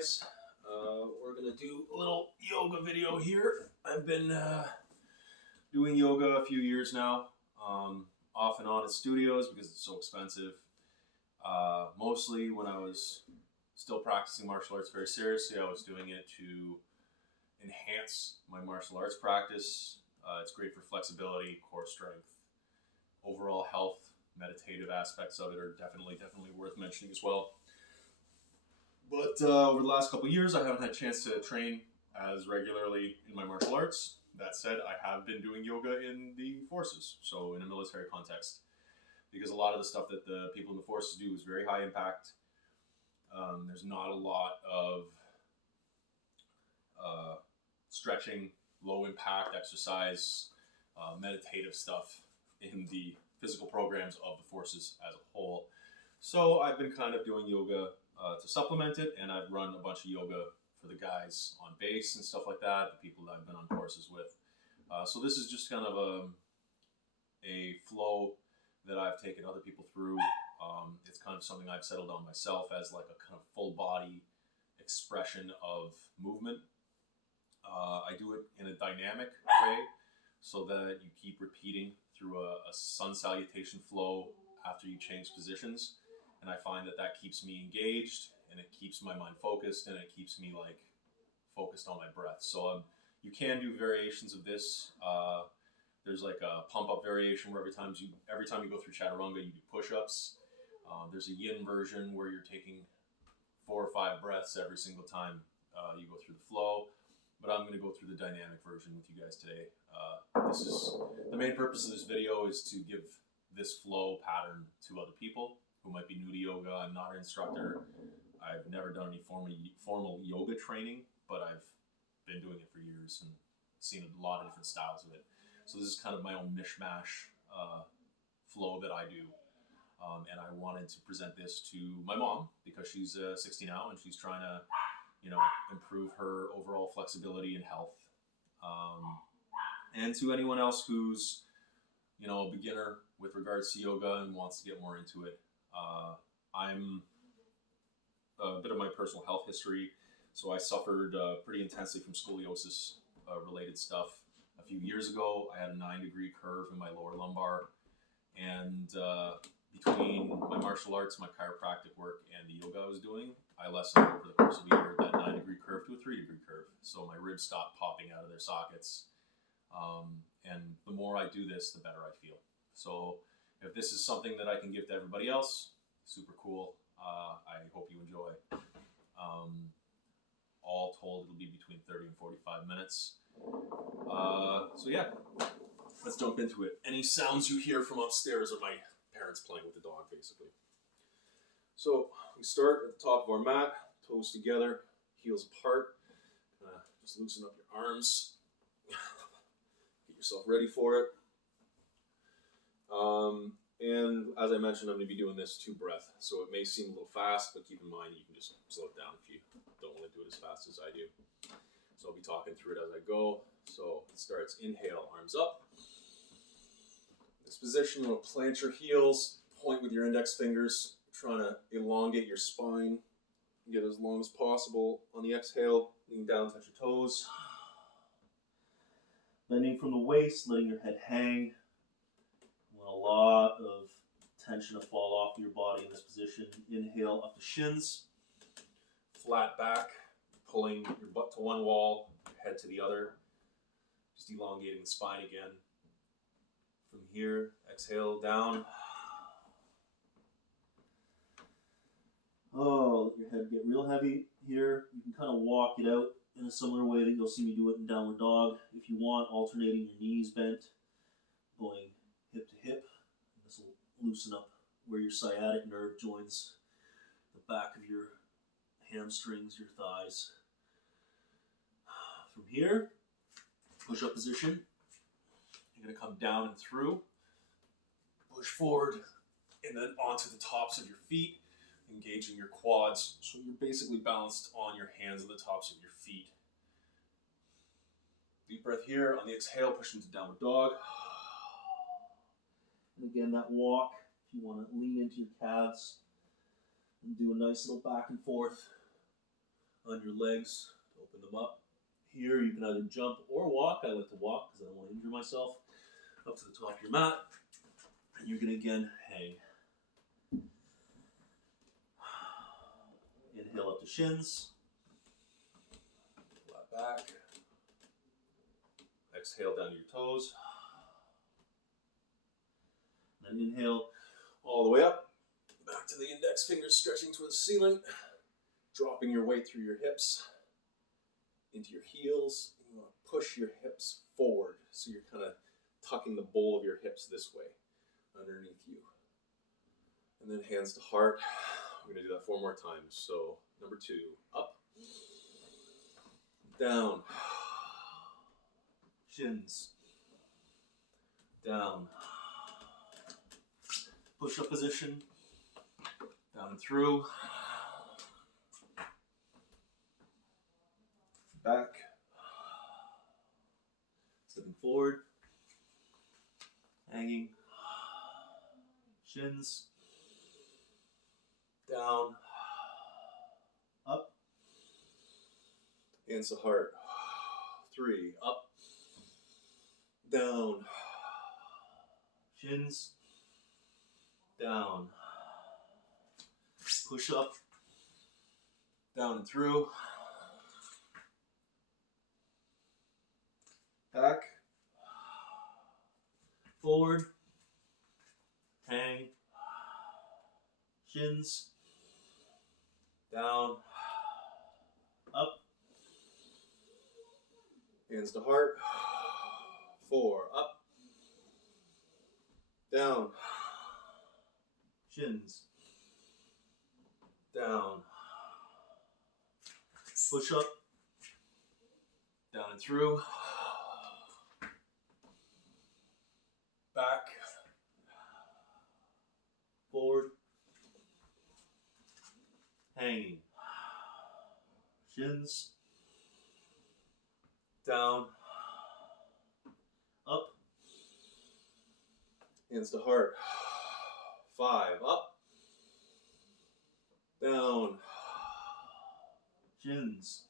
guys. We're gonna do a little yoga video here. I've been doing yoga a few years now, off and on at studios because it's so expensive. Mostly when I was still practicing martial arts very seriously, I was doing it to enhance my martial arts practice. It's great for flexibility, core strength, overall health. Meditative aspects of it are definitely worth mentioning as well. But over the last couple of years, I haven't had a chance to train as regularly in my martial arts. That said, I have been doing yoga in the forces, so in a military context, because a lot of the stuff that the people in the forces do is very high impact. There's not a lot of stretching, low impact exercise, meditative stuff in the physical programs of the forces as a whole. So I've been kind of doing yoga to supplement it, and I've run a bunch of yoga for the guys on base and stuff like that, the people that I've been on courses with. So this is just kind of a flow that I've taken other people through. It's kind of something I've settled on myself as like a kind of full body expression of movement. I do it in a dynamic way so that you keep repeating through a sun salutation flow after you change positions. And I find that that keeps me engaged, and it keeps my mind focused, and it keeps me like focused on my breath. So you can do variations of this. There's like a pump up variation where every time you go through chaturanga, you do push-ups. There's a yin version where you're taking 4 or 5 breaths every single time you go through the flow. But I'm going to go through the dynamic version with you guys today. This is the main purpose of this video, is to give this flow pattern to other people who might be new to yoga. I'm not an instructor. I've never done any formal yoga training, but I've been doing it for years and seen a lot of different styles of it. So this is kind of my own mishmash flow that I do. And I wanted to present this to my mom because she's 60 now and she's trying to, improve her overall flexibility and health. And to anyone else who's, a beginner with regards to yoga and wants to get more into it. I'm a bit of my personal health history. So I suffered pretty intensely from scoliosis related stuff a few years ago. I had a 9-degree curve in my lower lumbar, and between my martial arts, my chiropractic work, and the yoga I was doing, I lessened over the course of a year that 9-degree curve to a 3-degree curve. So my ribs stopped popping out of their sockets. And the more I do this, the better I feel. So if this is something that I can give to everybody else, super cool. I hope you enjoy. All told, it'll be between 30 and 45 minutes. So yeah, let's jump into it. Any sounds you hear from upstairs are my parents playing with the dog, basically. So we start at the top of our mat, toes together, heels apart. Just loosen up your arms. Get yourself ready for it. And as I mentioned, I'm going to be doing this 2 breath. So it may seem a little fast, but keep in mind you can just slow it down if you don't want to do it as fast as I do. So I'll be talking through it as I go. So it starts, inhale, arms up. This position, you'll plant your heels, point with your index fingers, trying to elongate your spine, get as long as possible. On the exhale, lean down, touch your toes. Bending from the waist, letting your head hang. You want a lot of tension to fall off of your body in this position. Inhale up to shins, flat back, pulling your butt to one wall, head to the other, just elongating the spine again. From here, exhale down. Oh, let your head get real heavy here. You can kind of walk it out in a similar way that you'll see me do it in downward dog. If you want, alternating your knees bent, going hip to hip. This will loosen up where your sciatic nerve joins the back of your hamstrings, your thighs. From here, push-up position. You're going to come down and through, push forward, and then onto the tops of your feet, engaging your quads. So you're basically balanced on your hands and the tops of your feet. Deep breath here. On the exhale, push into downward dog. And again, that walk, if you want to lean into your calves and do a nice little back and forth on your legs, open them up. Here you can either jump or walk. I like to walk because I don't want to injure myself. Up to the top of your mat. And you're going to again hang. Inhale up to shins. Flat back. Exhale down to your toes. And then inhale all the way up. Back to the index fingers stretching towards the ceiling. Dropping your weight through your hips into your heels. You want to push your hips forward. So you're kind of tucking the bowl of your hips this way underneath you. And then hands to heart. We're going to do that 4 more times. So number 2, up, down, shins, down, push-up position, down and through, back, stepping forward, hanging, shins, down, up, hands to heart, 3, up, down, shins, down, push up, down and through, back, forward, hang, shins, down, up, hands to heart, 4, up, down, shins, down, push up, down and through, back, forward, hanging, shins, down, up, hands to heart, 5, up, down, shins,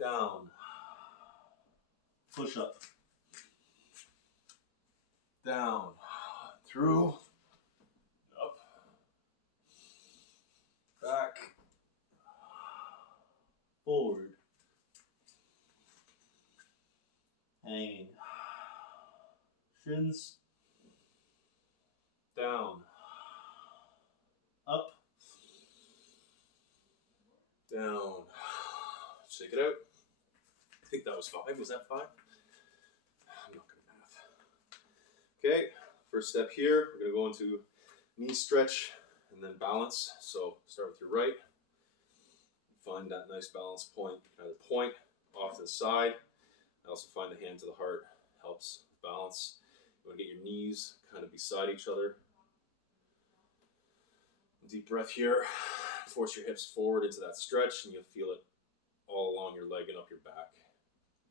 down, push up, down, through, up, back, forward, hanging, shins, down, up, down, shake it out. I think that was 5. Was that 5? I'm not good at math. Okay, first step here, we're going to go into knee stretch and then balance. So start with your right. Find that nice balance point. You can either point off to the side. I also find the hand to the heart helps balance. You want to get your knees kind of beside each other. Deep breath here. Force your hips forward into that stretch and you'll feel it all along your leg and up your back.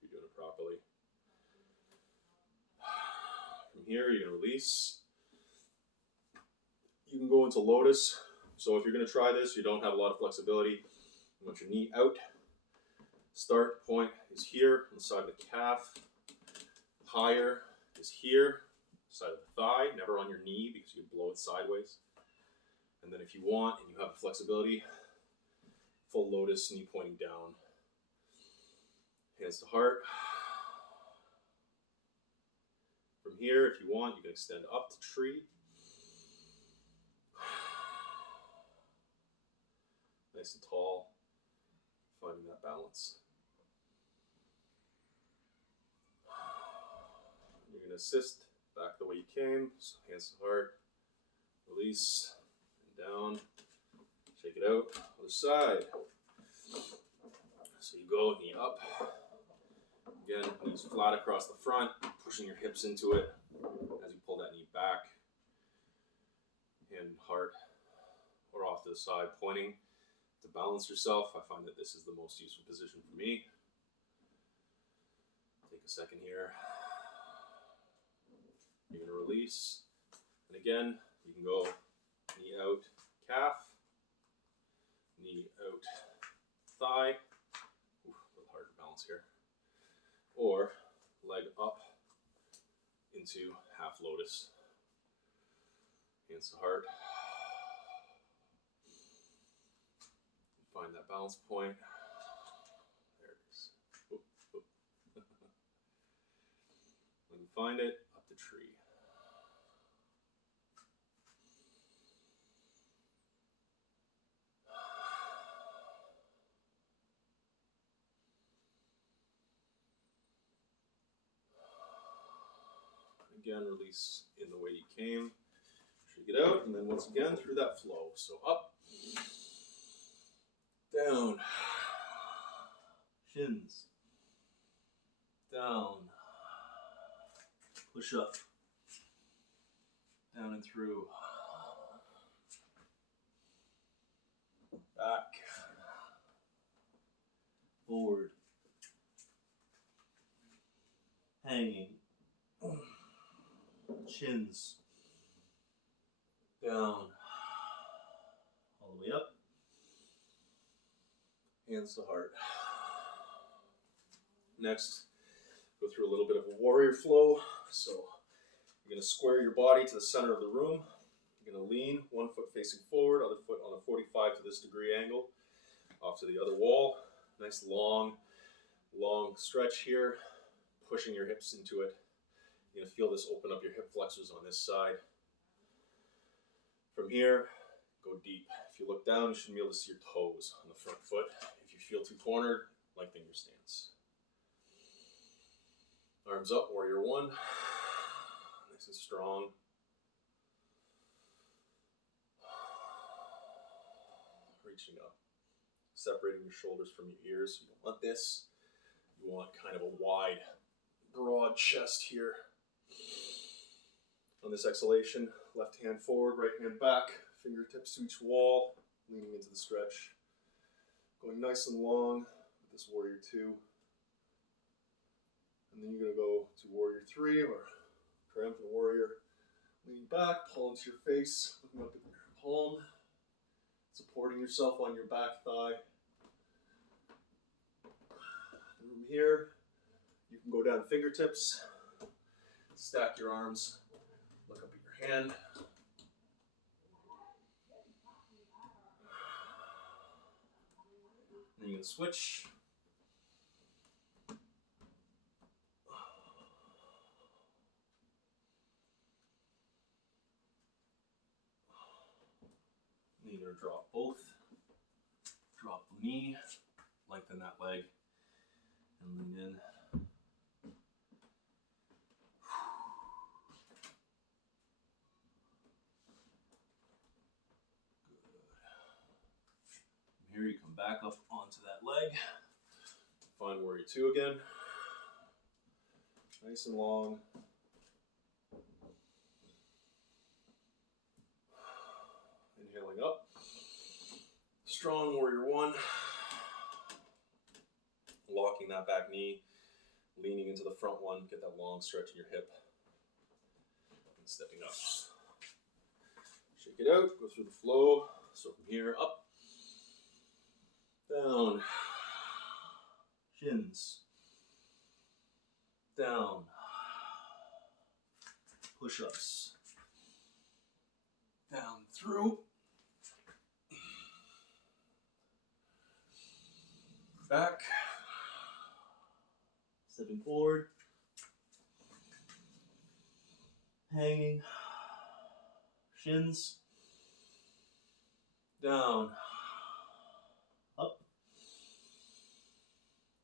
If you're doing it properly. From here, you're going to release. You can go into lotus. So if you're going to try this, you don't have a lot of flexibility. You want your knee out. Start point is here on the side of the calf. Higher is here, side of the thigh, never on your knee because you blow it sideways. And then if you want and you have the flexibility, full lotus, knee pointing down. Hands to heart. From here, if you want, you can extend up to tree. Nice and tall, finding that balance. You're going to assist back the way you came, so hands to heart, release, and down, shake it out, other side. So you go, knee up, again, knees flat across the front, pushing your hips into it as you pull that knee back, hand and heart, or off to the side, pointing to balance yourself. I find that this is the most useful position for me. Take a second here. You're going to release. And again, you can go knee out, calf, knee out, thigh. Oof, a little hard to balance here. Or leg up into half lotus. Hands to heart. Find that balance point. There it is. Oop, oop. When you find it, up the tree. Again, release in the way you came. Shake it out, and then once again through that flow. So up, down, shins, down, push up, down and through, back, forward, hanging, shins, down, all the way up, hands to heart. Next, go through a little bit of a warrior flow. So you're going to square your body to the center of the room. You're going to lean, one foot facing forward, other foot on a 45 to this degree angle, off to the other wall. Nice long stretch here, pushing your hips into it. You're going to feel this open up your hip flexors on this side. From here, go deep. If you look down, you should be able to see your toes on the front foot. If you feel too cornered, lengthen your stance. Arms up, warrior one. Nice and strong. Reaching up. Separating your shoulders from your ears. You don't want this. You want kind of a wide, broad chest here. On this exhalation, left hand forward, right hand back, fingertips to each wall, leaning into the stretch. Going nice and long with this warrior two. And then you're going to go to warrior three or triumphant warrior. Lean back, palm to your face, looking up at your palm, supporting yourself on your back thigh. And from here, you can go down fingertips, stack your arms, look up at your hand. Then you're going to switch. Then you're going to drop both. Drop the knee, lengthen that leg, and lean in. Here you come back up onto that leg. Find warrior two again. Nice and long. Inhaling up. Strong warrior one. Locking that back knee. Leaning into the front one. Get that long stretch in your hip. And stepping up. Shake it out. Go through the flow. So from here up. Down, shins, down, push-ups, down through, back, stepping forward, hanging, shins, down, up,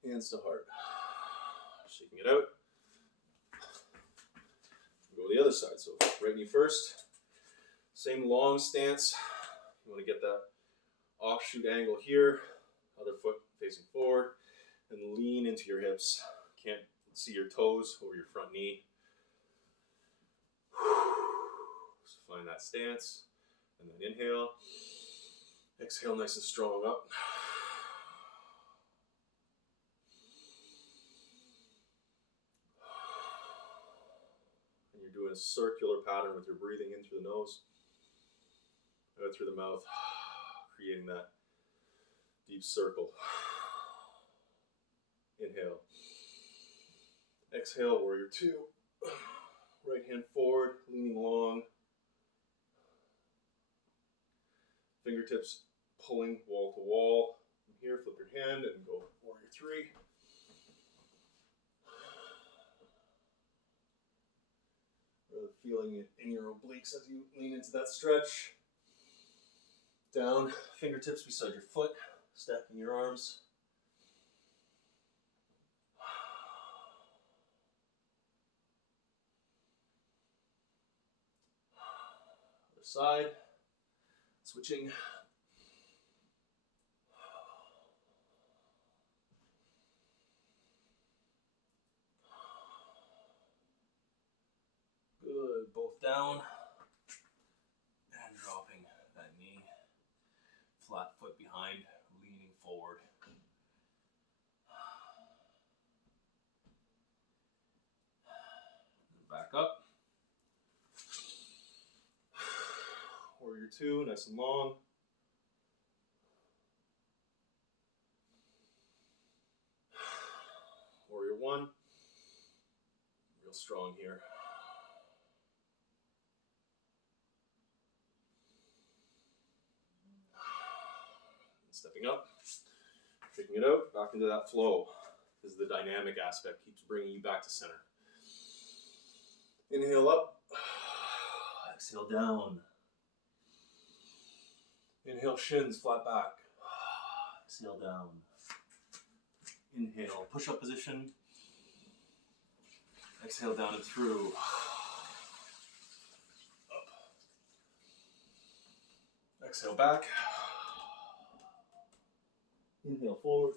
hands to heart. Shaking it out. Go to the other side. So right knee first. Same long stance. You want to get that offshoot angle here. Other foot facing forward. And lean into your hips. Can't see your toes over your front knee. So find that stance. And then inhale. Exhale nice and strong up. And you're doing a circular pattern with your breathing in through the nose, out through the mouth, creating that Deep circle. Inhale. Exhale, warrior two. Right hand forward, leaning long. Fingertips pulling wall to wall. From here, flip your hand and go warrior three. Really feeling it in your obliques as you lean into that stretch. Down, fingertips beside your foot, stacking your arms. Other side, switching. Good, both down. And dropping that knee. Flat foot behind, leaning forward. Back up. Warrior two, nice and long. Warrior one, real strong here. Stepping up, taking it out, back into that flow. This is the dynamic aspect, keeps bringing you back to center. Inhale up, exhale down. Inhale, shins flat back. Exhale down. Inhale, push-up position. Exhale down and through. Up. Exhale back. Inhale forward.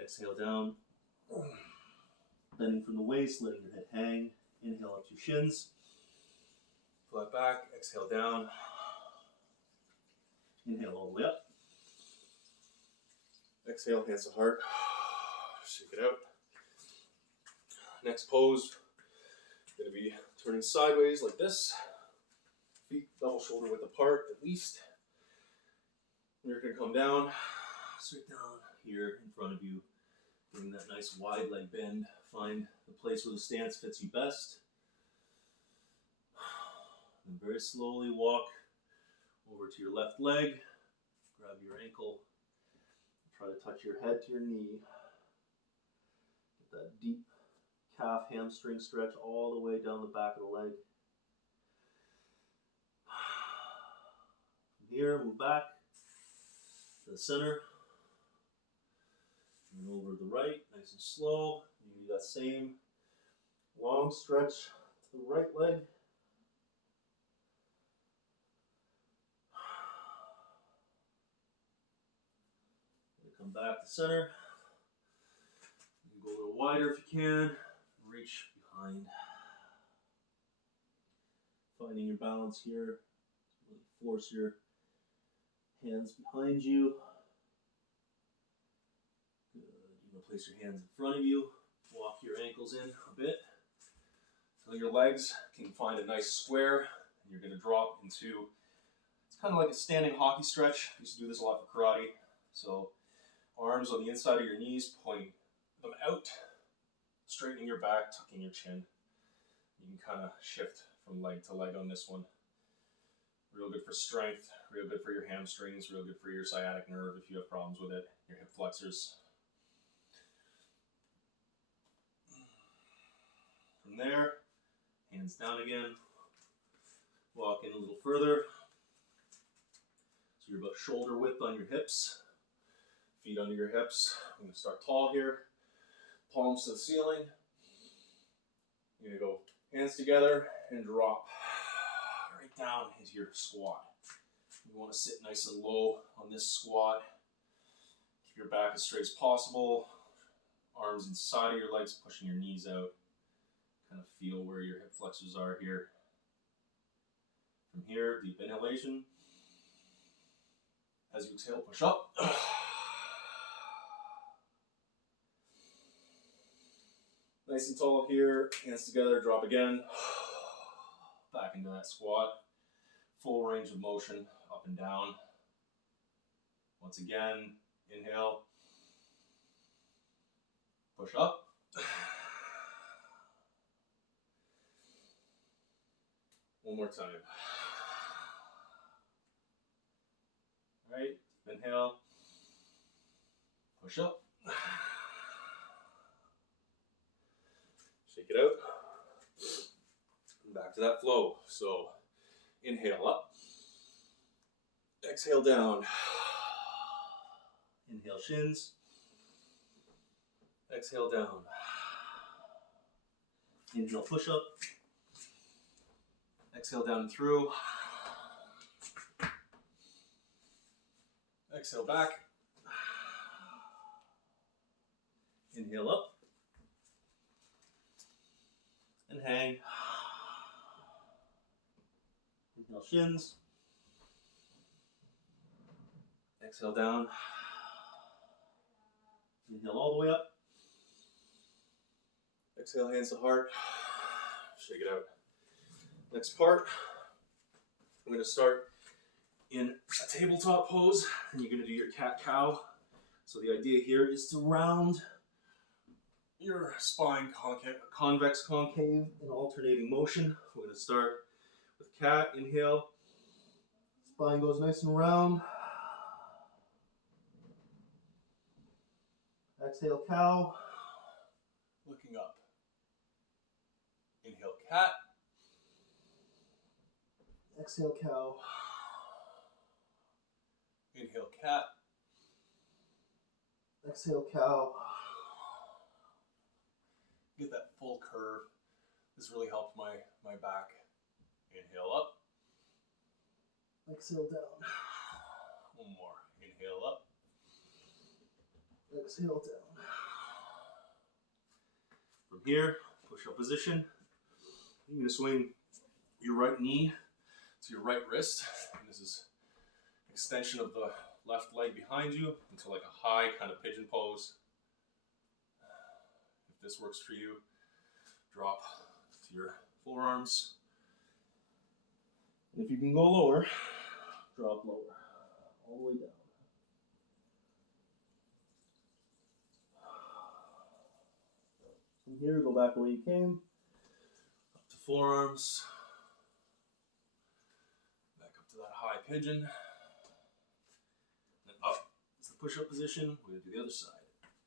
Exhale down. Bending from the waist, letting your head hang. Inhale up to shins. Flat back, exhale down. Inhale all the way up. Exhale, hands to heart. Shake it out. Next pose, going to be turning sideways like this. Feet double shoulder width apart at least. You're going to come down, straight down here in front of you. Getting that nice wide leg bend. Find the place where the stance fits you best. And very slowly walk over to your left leg. Grab your ankle. Try to touch your head to your knee. Get that deep calf hamstring stretch all the way down the back of the leg. From here, move back to the center. And over to the right, nice and slow. You do that same long stretch to the right leg. Come back to center. You go a little wider if you can. Reach behind. Finding your balance here. Really force your hands behind you. Good. You're going to place your hands in front of you. Walk your ankles in a bit. Till your legs can find a nice square. And you're going to drop into, it's kind of like a standing hockey stretch. I used to do this a lot for karate. So arms on the inside of your knees, pointing them out, straightening your back, tucking your chin. You can kind of shift from leg to leg on this one. Real good for strength, real good for your hamstrings, real good for your sciatic nerve if you have problems with it, your hip flexors. From there, hands down again. Walk in a little further. So you're about shoulder width on your hips. Feet under your hips. I'm going to start tall here. Palms to the ceiling. You're going to go hands together and drop right down into your squat. You want to sit nice and low on this squat. Keep your back as straight as possible. Arms inside of your legs, pushing your knees out. Kind of feel where your hip flexors are here. From here, deep inhalation. As you exhale, push up. Nice and tall here, hands together, drop again. Back into that squat. Full range of motion, up and down. Once again, inhale, push up. One more time. All right, inhale, push up. Shake it out. And back to that flow. So inhale up. Exhale down. Inhale shins. Exhale down. Inhale push up. Exhale down and through. Exhale back. Inhale up. And hang. Inhale shins. Exhale down. Inhale all the way up. Exhale hands to heart. Shake it out. Next part, I'm going to start in a tabletop pose, and you're going to do your cat-cow. So the idea here is to round your spine convex concave in alternating motion. We're going to start with cat, inhale, spine goes nice and round. Exhale cow, looking up. Inhale cat. Exhale cow. Inhale cat. Exhale cow. Get that full curve. This really helped my back. Inhale up. Exhale down. One more. Inhale up. Exhale down. From here, push-up position. You're going to swing your right knee to your right wrist. And this is extension of the left leg behind you into like a high kind of pigeon pose. If this works for you, drop to your forearms. And if you can go lower, drop lower, all the way down. From here, go back the way you came, up to forearms, back up to that high pigeon, then up is the push-up position. We're going to do the other side.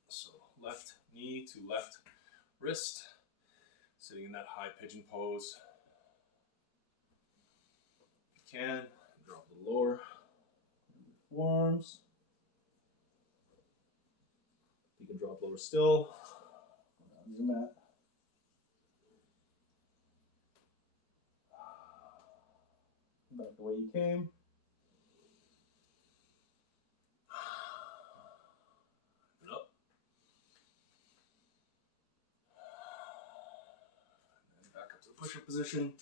So left knee to left wrist, sitting in that high pigeon pose. If you can, drop the lower, forearms. You can drop lower still. Your mat. Back the way you came. And up. And back up to the push-up position.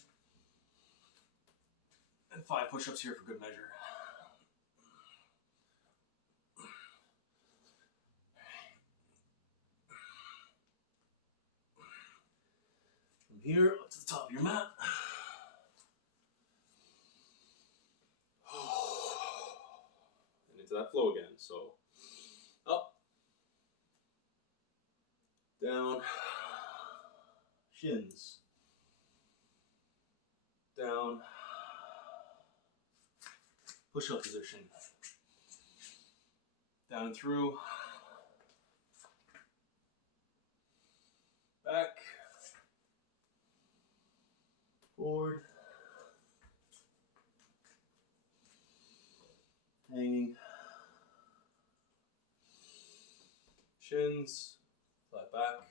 And 5 push-ups here for good measure. Here up to the top of your mat. And into that flow again. So up, down, shins, down, push-up position, down and through, back, forward, hanging, shins, flat back,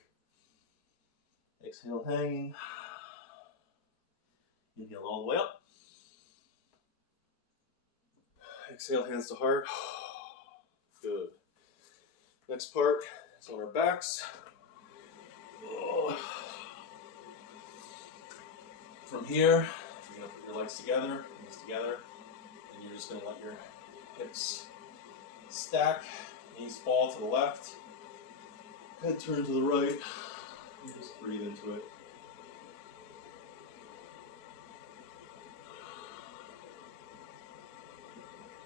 exhale hanging, inhale all the way up, exhale hands to heart, good. Next part is on our backs. From here, you're going to put your legs together, knees together, and you're just going to let your hips stack, knees fall to the left, head turn to the right, and just breathe into it.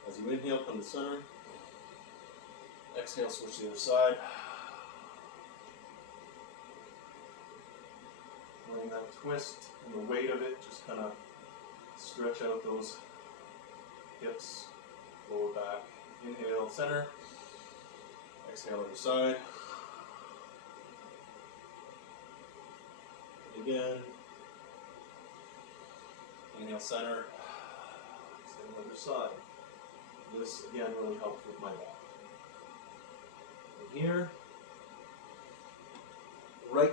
As you inhale, come to center, Exhale, switch to the other side. Letting that twist and the weight of it just kind of stretch out those hips, lower back. Inhale, center. Exhale, other side. Again. Inhale, center. Exhale, other side. This again really helps with my back. From here, right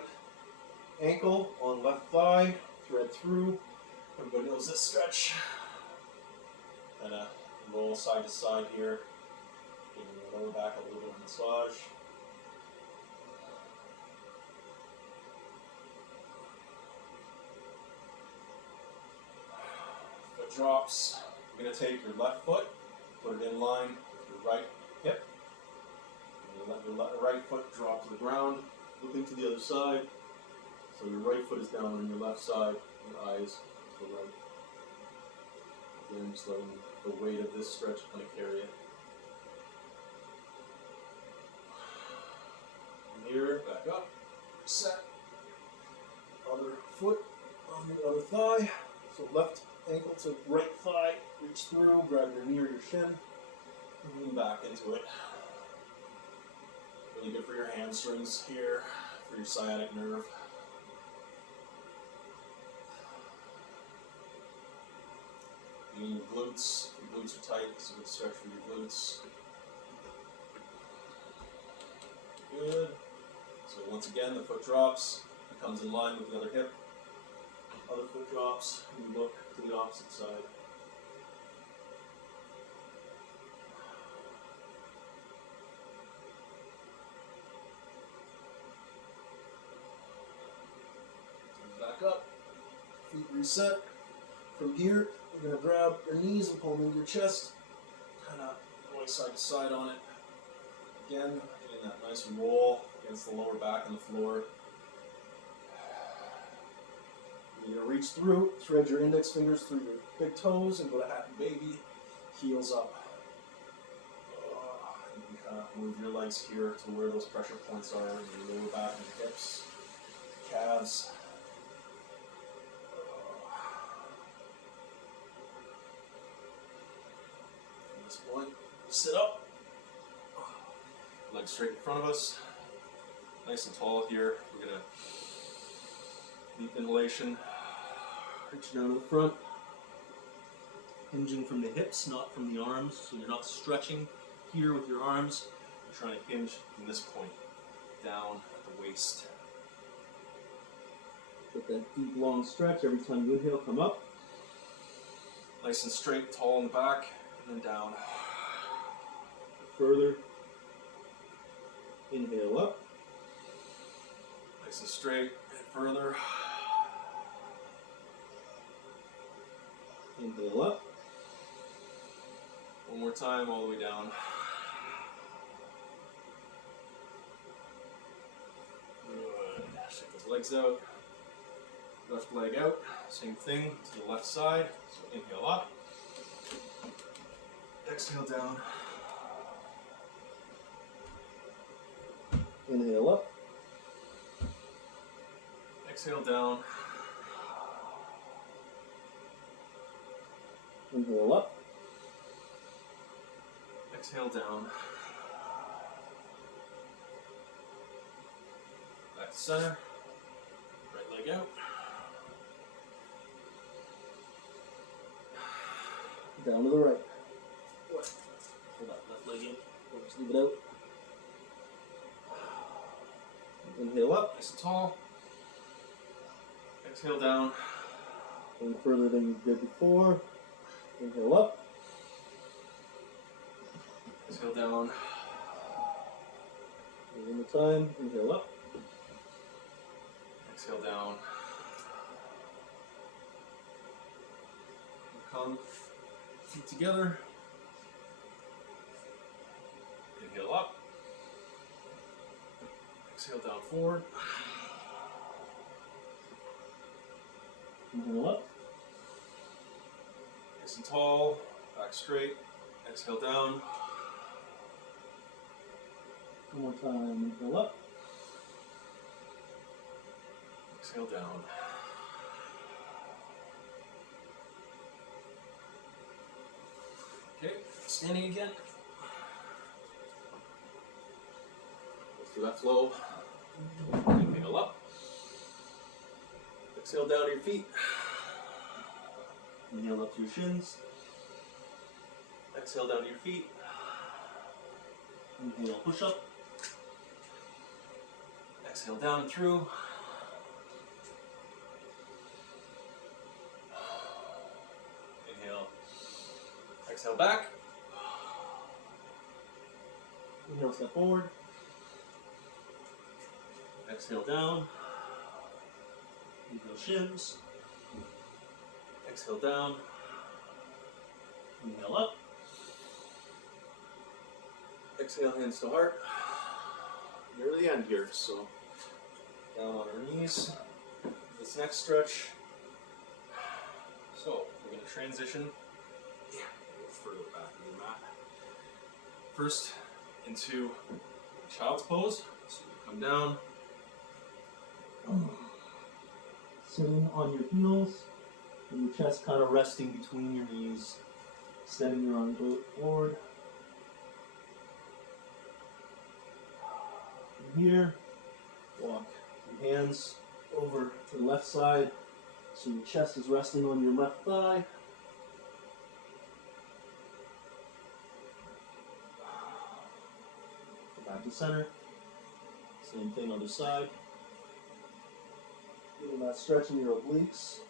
ankle on left thigh, thread through. Everybody knows this stretch. And roll side to side here, giving the lower back a little bit of massage. Foot drops. You're going to take your left foot, put it in line with your right hip. You're going to let your right foot drop to the ground, looking to the other side. So your right foot is down on your left side, your eyes to the right. Again, just letting the weight of this stretch kind of carry it. From here, back up, reset. Other foot on the other thigh. So left ankle to right thigh, reach through, grab your knee or your shin, and lean back into it. Really good for your hamstrings here, for your sciatic nerve. Your glutes. Your glutes are tight. This is a good stretch for your glutes. Good. So once again, the foot drops. It comes in line with the other hip. Other foot drops. And you look to the opposite side. Back up. Feet reset. From here, you're going to grab your knees and pull them into your chest, kind of going side to side on it. Again, getting that nice roll against the lower back and the floor. You're going to reach through, thread your index fingers through your big toes and go to happy baby, heels up. You can kind of move your legs here to where those pressure points are in your lower back and hips, calves. This point, sit up, legs straight in front of us, nice and tall here. We're going to deep inhalation, reach down to the front, hinging from the hips, not from the arms, so you're not stretching here with your arms, you're trying to hinge from this point, down at the waist. Get that deep long stretch every time you inhale, come up, nice and straight, tall in the back. And then down. Further. Inhale up. Nice and straight. And further. Inhale up. One more time, all the way down. Good. Shake those legs out. Left leg out. Same thing to the left side. So inhale up. Exhale down. Inhale up. Exhale down. Inhale up. Exhale down. Back to center. Right leg out. Down to the right. Hold that left leg in. We'll just leave it out. Inhale up, nice and tall. Exhale down. Going further than you did before. Inhale up. Exhale down. One more time. Inhale up. Exhale down. Come feet together. Inhale up. Exhale down forward. Inhale up. Nice and tall. Back straight. Exhale down. One more time. Inhale up. Exhale down. Okay, standing again. Go through that flow. Inhale up. Exhale down to your feet. Inhale up to your shins. Exhale down to your feet. Inhale, push up. Exhale down and through. Inhale. Exhale back. Inhale, step forward. Exhale down. Inhale, shins. Exhale down. Inhale up. Exhale, hands to heart. Near the end here, so down on our knees. This next stretch. So we're going to transition. Yeah, a little further back in the mat. First into child's pose. So you come down. Sitting on your heels, and your chest kind of resting between your knees. Extending your arms forward. From here, walk your hands over to the left side, so your chest is resting on your left thigh. Go back to center. Same thing other side. Feeling that stretch in your obliques.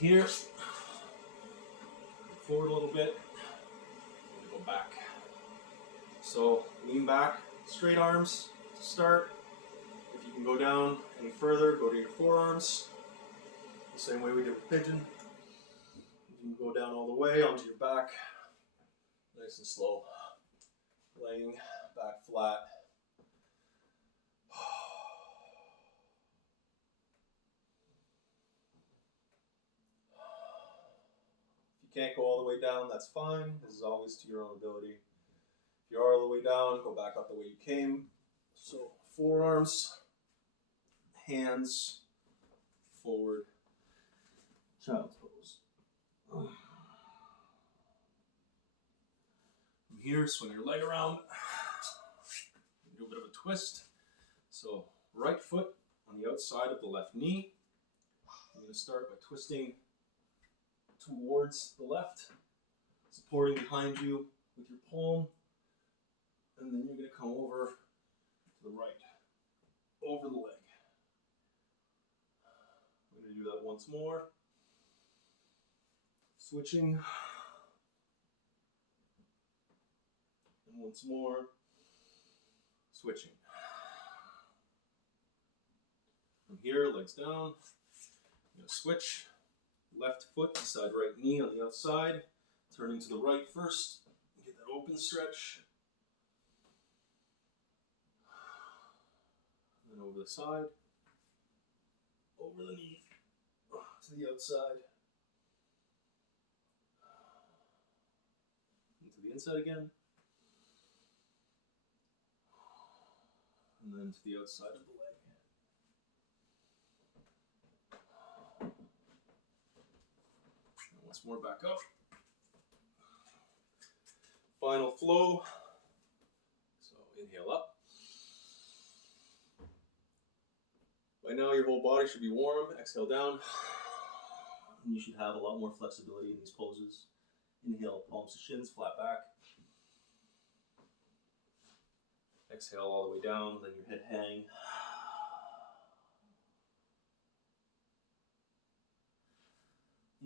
Here, forward a little bit, and go back. So lean back, straight arms to start. If you can go down any further, go to your forearms. The same way we did with pigeon. You can go down all the way onto your back, nice and slow. Laying back flat. If you can't go all the way down, that's fine. This is always to your own ability. If you are all the way down, go back up the way you came. So forearms, hands, forward, Child's pose. From here, swing your leg around. Do a bit of a twist. So right foot on the outside of the left knee. I'm going to start by twisting towards the left, supporting behind you with your palm, and then you're going to come over to the right, over the leg. I'm going to do that once more. Switching. And once more. Switching. From here, legs down. I'm going to switch. Left foot beside right knee on the outside. Turning to the right first. Get that open stretch. And then over the side. Over the knee. To the outside. Into the inside again. And then to the outside of the leg. And once more back up. Final flow. So inhale up. By now your whole body should be warm. Exhale down. And you should have a lot more flexibility in these poses. Inhale, palms to shins, flat back. Exhale all the way down. Let your head hang.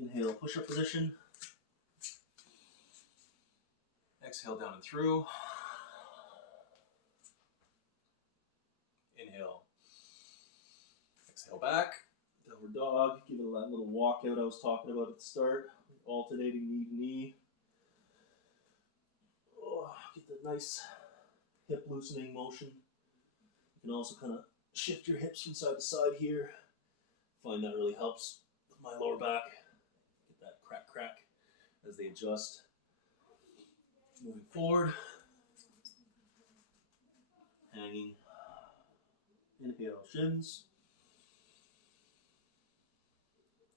Inhale, push-up position. Exhale down and through. Inhale. Exhale back. Downward dog. Give it that little walkout I was talking about at the start. Alternating knee to knee. Oh, get that nice hip loosening motion. You can also kind of shift your hips from side to side here. Find that really helps with my lower back. Get that crack, crack. as they adjust. Moving forward. Hanging. Inhale, shins.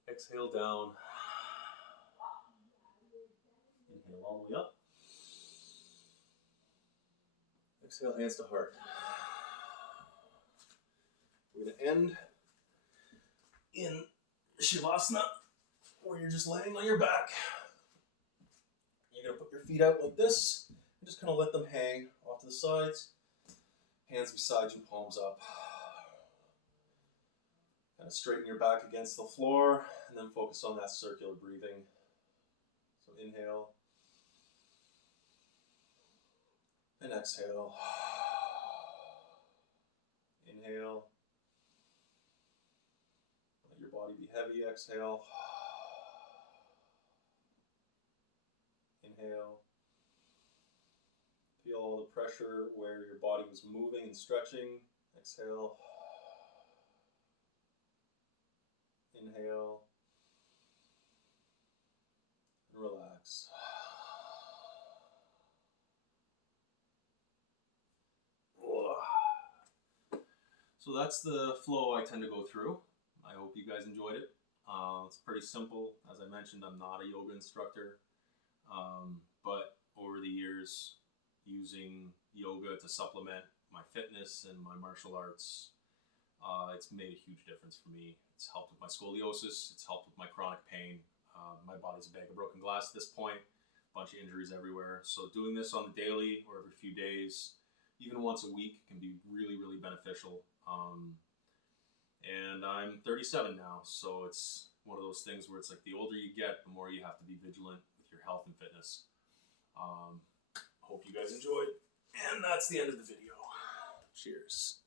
Exhale down. Inhale all the way up. Exhale, hands to heart. We're going to end in Shavasana, where you're just laying on your back. You're going to put your feet out like this, and just kind of let them hang off to the sides. Hands beside you, palms up. Kind of straighten your back against the floor, and then focus on that circular breathing. So inhale, and exhale. Inhale. Let your body be heavy. Exhale. Inhale. Feel all the pressure where your body was moving and stretching. Exhale. Inhale. And relax. So that's the flow I tend to go through. I hope you guys enjoyed it. It's pretty simple. As I mentioned, I'm not a yoga instructor. But over the years, using yoga to supplement my fitness and my martial arts, it's made a huge difference for me. It's helped with my scoliosis. It's helped with my chronic pain. My body's a bag of broken glass at this point. A bunch of injuries everywhere. So doing this on the daily or every few days, even once a week, can be really, really beneficial. And I'm 37 now, so it's one of those things where it's like the older you get, the more you have to be vigilant with your health and fitness. Hope you guys enjoyed. And that's the end of the video. Cheers.